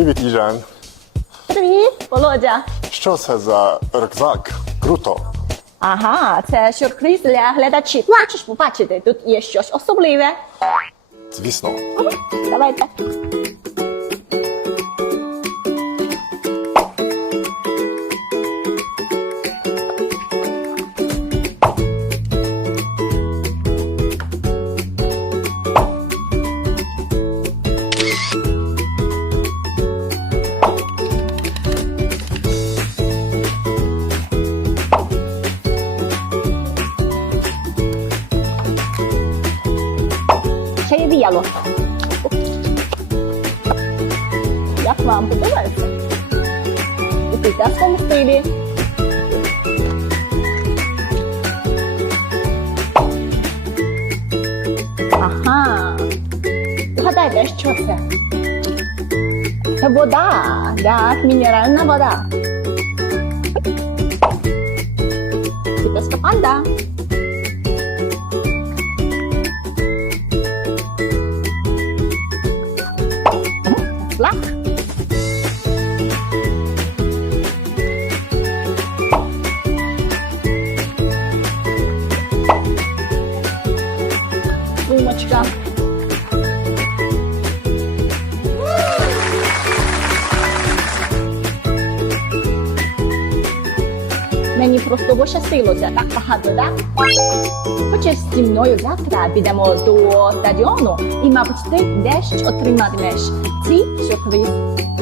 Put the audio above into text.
Привіт, Їжан. Привіт, Володя. Що це за рюкзак? Круто. Ага, це сюрприз для глядачів. Хочеш побачити, тут є щось особливе. Звісно. Давайте. şey diyelim. Yapma bu da var. Bu da biraz komik değil. Aha. Bu kadar da çok sev. Bu da. Da. Mineralına bu da. Bu da. Bu da. Мені просто сило, так багато, так да? так? Хоча з мною завтра підемо до стадіону і, мабуть, ти дещо отриматимеш Ці сюрприз.